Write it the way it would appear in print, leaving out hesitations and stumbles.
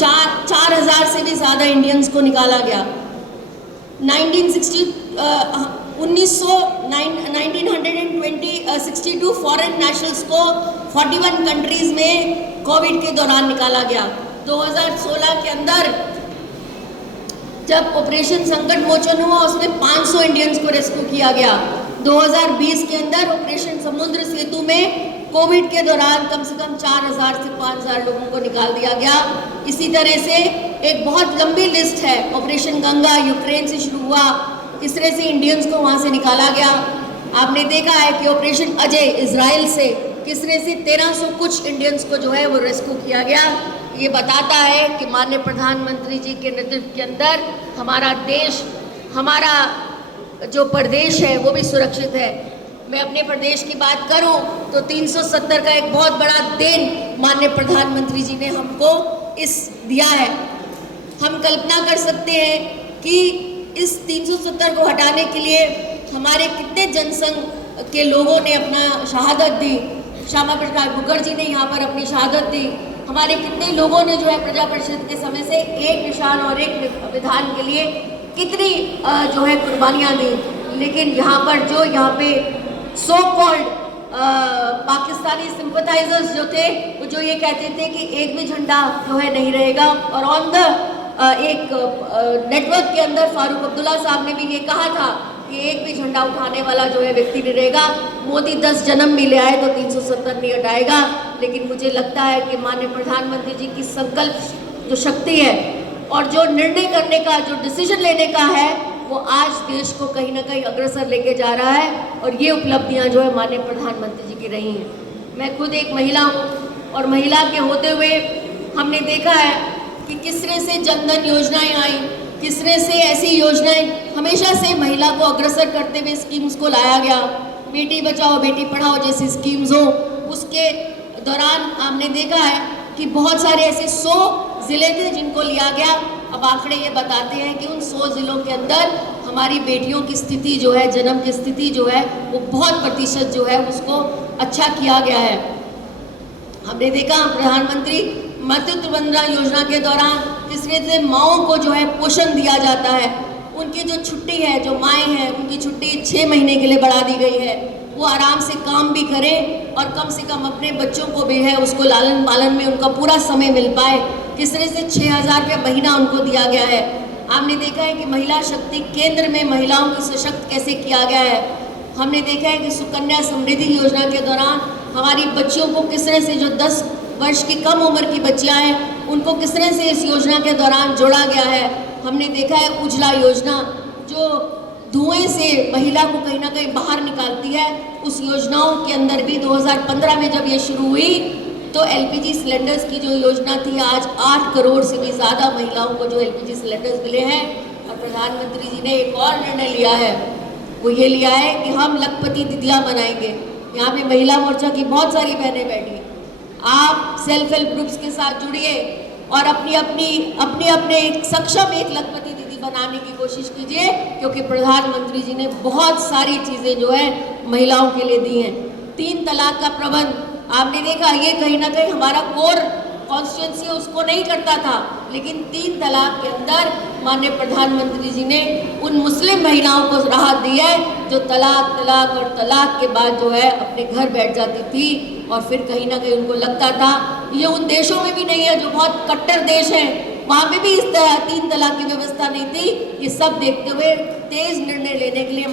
4,000 से भी ज़्यादा इंडियंस को निकाला गया। 1962 फॉरेन नेशनल्स को 41 कंट्रीज़ में कोविड के दौरान निकाला गया। 2016 के अंदर जब ऑपरेशन संकट मोचन हुआ उसमें 500 इंडियंस को रेस्क्यू किया गया। 2020 के अंदर ऑपरेशन समुद्र सेतु में कोविड के दौरान कम से कम 4,000 से 5,000 लोगों को निकाल दिया गया। इसी तरह से एक बहुत लंबी लिस्ट है। ऑपरेशन गंगा यूक्रेन से शुरू हुआ, किस तरह से इंडियंस को वहाँ से निकाला गया। आपने देखा है कि ऑपरेशन अजय इजराइल से किस तरह से 1300 कुछ इंडियंस को जो है वो रेस्क्यू किया गया। ये बताता है कि माननीय प्रधानमंत्री जी के नेतृत्व के अंदर हमारा देश, हमारा जो प्रदेश है वो भी सुरक्षित है। मैं अपने प्रदेश की बात करूं तो 370 का एक बहुत बड़ा देन माननीय प्रधानमंत्री जी ने हमको इस दिया है। हम कल्पना कर सकते हैं कि इस 370 को हटाने के लिए हमारे कितने जनसंघ के लोगों ने अपना शहादत दी। श्यामा प्रसाद मुखर्जी ने यहाँ पर अपनी शहादत दी। हमारे कितने लोगों ने जो है प्रजा परिषद के समय से एक निशान और एक विधान के लिए कितनी जो है कुर्बानियाँ दी। लेकिन यहाँ पे सो कॉल्ड पाकिस्तानी सिंपथाइजर्स जो थे वो जो ये कहते थे कि एक भी झंडा जो है नहीं रहेगा, और ऑन द एक नेटवर्क के अंदर फारूक अब्दुल्ला साहब ने भी ये कहा था कि एक भी झंडा उठाने वाला जो है व्यक्ति नहीं रहेगा। मोदी 10 जन्म भी ले आए तो 370 नहीं हटाएगा। लेकिन मुझे लगता है कि माननीय प्रधानमंत्री जी की संकल्प जो शक्ति है और जो निर्णय करने का, जो डिसीजन लेने का है, वो आज देश को कहीं ना कहीं अग्रसर लेके जा रहा है। और ये उपलब्धियां जो है माननीय प्रधानमंत्री जी की रही हैं। मैं खुद एक महिला हूँ और महिला के होते हुए हमने देखा है कि किस तरह से जनधन योजनाएं आई, किस तरह से ऐसी योजनाएं हमेशा से महिला को अग्रसर करते हुए स्कीम्स को लाया गया। बेटी बचाओ बेटी पढ़ाओ जैसी स्कीम्स हो, उसके दौरान हमने देखा है कि बहुत सारे ऐसे 100 ज़िले थे जिनको लिया गया। अब आंकड़े ये बताते हैं कि उन 100 ज़िलों के अंदर हमारी बेटियों की स्थिति जो है, जन्म की स्थिति जो है, वो बहुत प्रतिशत जो है उसको अच्छा किया गया है। हमने देखा प्रधानमंत्री मातृत्व वंदना योजना के दौरान किस तरह से माओं को जो है पोषण दिया जाता है। उनकी जो छुट्टी है, जो माएँ हैं, उनकी छुट्टी 6 महीने के लिए बढ़ा दी गई है। वो आराम से काम भी करें और कम से कम अपने बच्चों को भी है उसको लालन पालन में उनका पूरा समय मिल पाए। किस तरह से 6,000 रुपये महीना उनको दिया गया है। आपने देखा है कि महिला शक्ति केंद्र में महिलाओं को सशक्त कैसे किया गया है। हमने देखा है कि सुकन्या समृद्धि योजना के दौरान हमारी बच्चियों को किस तरह से, जो 10 वर्ष की कम उम्र की बच्चियाँ हैं, उनको किस तरह से इस योजना के दौरान जोड़ा गया है। हमने देखा है उज्ज्वला योजना जो धुएं से महिला को कहीं ना कहीं बाहर निकालती है। उस योजनाओं के अंदर भी 2015 में जब ये शुरू हुई तो एलपीजी सिलेंडर्स की जो योजना थी, आज 8 करोड़ से भी ज़्यादा महिलाओं को जो एलपीजी सिलेंडर्स मिले हैं। और प्रधानमंत्री जी ने एक और निर्णय लिया है, वो ये लिया है कि हम लखपति दीदियाँ बनाएंगे। यहाँ पे महिला मोर्चा की बहुत सारी बहनें बैठी हैं। आप सेल्फ हेल्प ग्रुप्स के साथ जुड़िए और अपने एक सक्षम एक लखपति दीदी बनाने की कोशिश कीजिए, क्योंकि प्रधानमंत्री जी ने बहुत सारी चीज़ें जो है महिलाओं के लिए दी हैं। 3 तलाक का प्रबंध आपने देखा, ये कहीं ना कहीं हमारा कोर कॉन्स्टिट्यूंसी उसको नहीं करता था, लेकिन 3 तलाक के अंदर माननीय प्रधानमंत्री जी ने उन मुस्लिम महिलाओं को राहत दी है जो तलाक और तलाक के बाद जो है अपने घर बैठ जाती थी। और फिर कहीं ना कहीं उनको लगता था, ये उन देशों में भी नहीं है जो बहुत कट्टर देश हैं, वहाँ पे भी इस तरह 3 तलाक की व्यवस्था नहीं थी। ये सब देखते हुए तेज निर्णय लेने के लिए